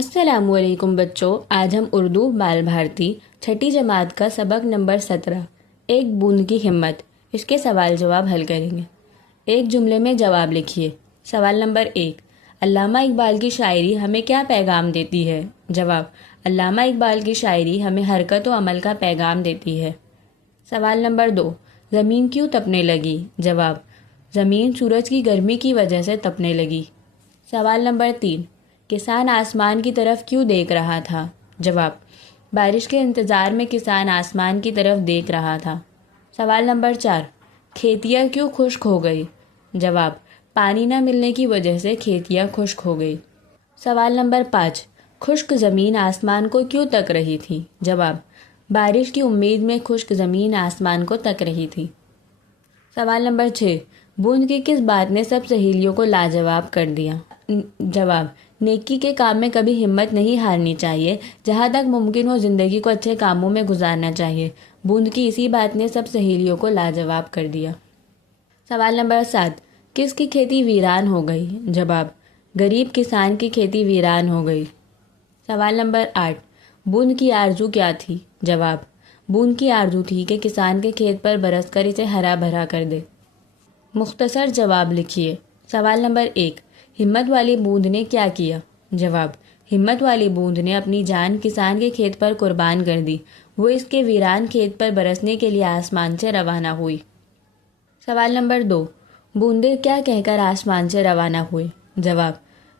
السلام علیکم بچوں، آج ہم اردو بال بھارتی چھٹی جماعت کا سبق نمبر 17 ایک بوند کی ہمت اس کے سوال جواب حل کریں گے۔ ایک جملے میں جواب لکھیے۔ سوال نمبر 1، علامہ اقبال کی شاعری ہمیں کیا پیغام دیتی ہے؟ جواب، علامہ اقبال کی شاعری ہمیں حرکت و عمل کا پیغام دیتی ہے۔ سوال نمبر 2، زمین کیوں تپنے لگی؟ جواب، زمین سورج کی گرمی کی وجہ سے تپنے لگی۔ سوال نمبر 3، کسان آسمان کی طرف کیوں دیکھ رہا تھا؟ جواب، بارش کے انتظار میں کسان آسمان کی طرف دیکھ رہا تھا۔ سوال نمبر 4، کھیتیاں کیوں خشک ہو گئی؟ جواب، پانی نہ ملنے کی وجہ سے کھیتیاں خشک ہو گئی۔ سوال نمبر 5، خشک زمین آسمان کو کیوں تک رہی تھی؟ جواب، بارش کی امید میں خشک زمین آسمان کو تک رہی تھی۔ سوال نمبر 6، بوند کی کس بات نے سب سہیلیوں کو لاجواب کر دیا؟ جواب، نیکی کے کام میں کبھی ہمت نہیں ہارنی چاہیے، جہاں تک ممکن ہو زندگی کو اچھے کاموں میں گزارنا چاہیے۔ بوند کی اسی بات نے سب سہیلیوں کو لاجواب کر دیا۔ سوال نمبر 7، کس کی کھیتی ویران ہو گئی؟ جواب، غریب کسان کی کھیتی ویران ہو گئی۔ سوال نمبر 8، بوند کی آرزو کیا تھی؟ جواب، بوند کی آرزو تھی کہ کسان کے کھیت پر برس کر اسے ہرا بھرا کر دے۔ مختصر جواب لکھیے۔ سوال نمبر 1، ہمت والی بوند نے کیا کیا؟ جواب، ہمت والی بوند نے اپنی جان کسان کے کھیت پر قربان کر دی۔ وہ اس کے ویران کھیت پر برسنے کے لیے آسمان سے روانہ ہوئی۔ سوال نمبر 2، بوندیں کیا کہہ کر آسمان سے روانہ ہوئی؟ جواب،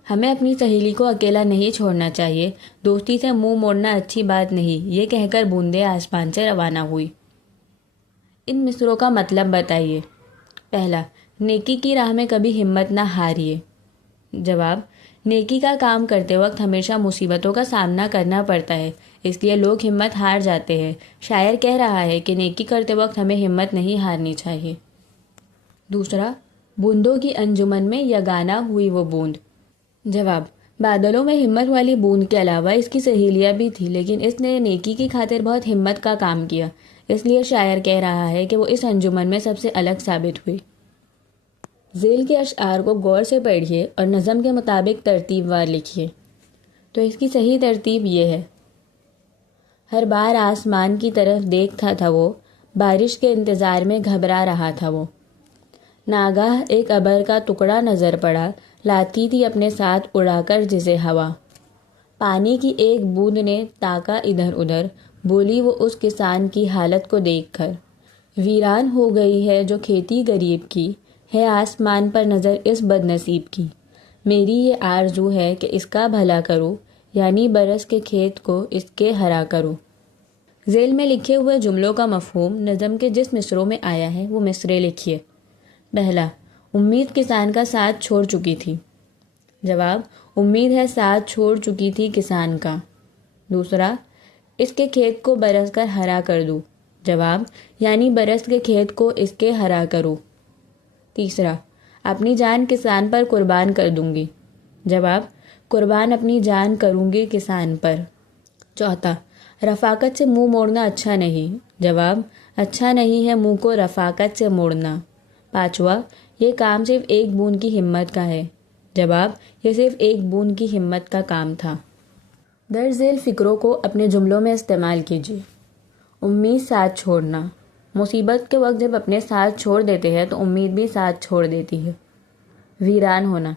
ہمیں اپنی سہیلی کو اکیلا نہیں چھوڑنا چاہیے، دوستی سے منہ موڑنا اچھی بات نہیں، یہ کہہ کر بوندیں آسمان سے روانہ ہوئی۔ ان مصروں کا مطلب بتائیے۔ پہلا، نیکی کی راہ میں کبھی ہمت نہ ہاریے۔ جواب، نیکی کا کام کرتے وقت ہمیشہ مصیبتوں کا سامنا کرنا پڑتا ہے، اس لیے لوگ ہمت ہار جاتے ہیں۔ شاعر کہہ رہا ہے کہ نیکی کرتے وقت ہمیں ہمت نہیں ہارنی چاہیے۔ دوسرا، بوندوں کی انجمن میں یگانہ ہوئی وہ بوند۔ جواب، بادلوں میں ہمت والی بوند کے علاوہ اس کی سہیلیاں بھی تھی، لیکن اس نے نیکی کی خاطر بہت ہمت کا کام کیا، اس لیے شاعر کہہ رہا ہے کہ وہ اس انجمن میں سب سے الگ ثابت ہوئی۔ ذیل کے اشعار کو غور سے پڑھیے اور نظم کے مطابق ترتیب وار لکھیے۔ تو اس کی صحیح ترتیب یہ ہے: ہر بار آسمان کی طرف دیکھتا تھا وہ، بارش کے انتظار میں گھبرا رہا تھا وہ۔ ناگاہ ایک ابر کا ٹکڑا نظر پڑا، لاتی تھی اپنے ساتھ اڑا کر جسے ہوا۔ پانی کی ایک بوند نے تاکا ادھر ادھر، بولی وہ اس کسان کی حالت کو دیکھ کر۔ ویران ہو گئی ہے جو کھیتی غریب کی، ہے آسمان پر نظر اس بد نصیب کی۔ میری یہ آرزو ہے کہ اس کا بھلا کروں، یعنی برس کے کھیت کو اس کے ہرا کروں۔ ذیل میں لکھے ہوئے جملوں کا مفہوم نظم کے جس مصروں میں آیا ہے وہ مصرے لکھیے۔ پہلا، امید کسان کا ساتھ چھوڑ چکی تھی۔ جواب، امید ہے ساتھ چھوڑ چکی تھی کسان کا۔ دوسرا، اس کے کھیت کو برس کر ہرا کر دوں۔ جواب، یعنی برس کے کھیت کو اس کے ہرا کروں۔ تیسرا، اپنی جان کسان پر قربان کر دوں گی۔ جواب، قربان اپنی جان کروں گی کسان پر۔ چوتھا، رفاقت سے منہ موڑنا اچھا نہیں۔ جواب، اچھا نہیں ہے منہ کو رفاقت سے موڑنا۔ پانچواں، یہ کام صرف ایک بوند کی ہمت کا ہے۔ جواب، یہ صرف ایک بوند کی ہمت کا کام تھا۔ درج ذیل فکروں کو اپنے جملوں میں استعمال کیجیے۔ امید ساتھ چھوڑنا، مصیبت کے وقت جب اپنے ساتھ چھوڑ دیتے ہیں تو امید بھی ساتھ چھوڑ دیتی ہے۔ ویران ہونا،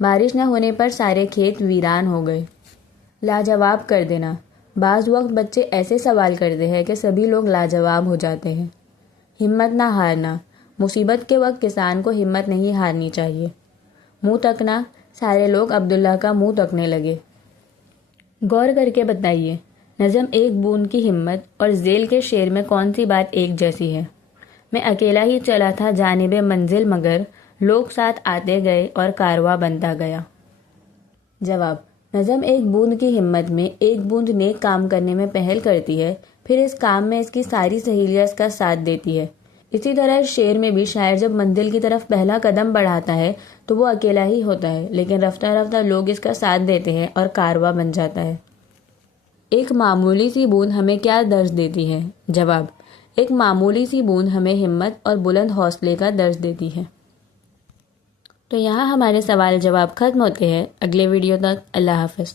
بارش نہ ہونے پر سارے کھیت ویران ہو گئے۔ لاجواب کر دینا، بعض وقت بچے ایسے سوال کرتے ہیں کہ سبھی لوگ لاجواب ہو جاتے ہیں۔ ہمت نہ ہارنا، مصیبت کے وقت کسان کو ہمت نہیں ہارنی چاہیے۔ منہ تکنا، سارے لوگ عبداللہ کا منہ تکنے لگے۔ غور کر کے بتائیے، نظم ایک بوند کی ہمت اور ذیل کے شعر میں کون سی بات ایک جیسی ہے؟ میں اکیلا ہی چلا تھا جانب منزل مگر، لوگ ساتھ آتے گئے اور کارواں بنتا گیا۔ جواب، نظم ایک بوند کی ہمت میں ایک بوند نیک کام کرنے میں پہل کرتی ہے، پھر اس کام میں اس کی ساری سہیلیاں اس کا ساتھ دیتی ہے۔ اسی طرح اس شعر میں بھی شاعر جب منزل کی طرف پہلا قدم بڑھاتا ہے تو وہ اکیلا ہی ہوتا ہے، لیکن رفتہ رفتہ لوگ اس کا ساتھ دیتے ہیں اور کارواں بن جاتا ہے۔ ایک معمولی سی بوند ہمیں کیا درس دیتی ہے؟ جواب، ایک معمولی سی بوند ہمیں ہمت اور بلند حوصلے کا درس دیتی ہے۔ تو یہاں ہمارے سوال جواب ختم ہوتے ہیں۔ اگلے ویڈیو تک اللہ حافظ۔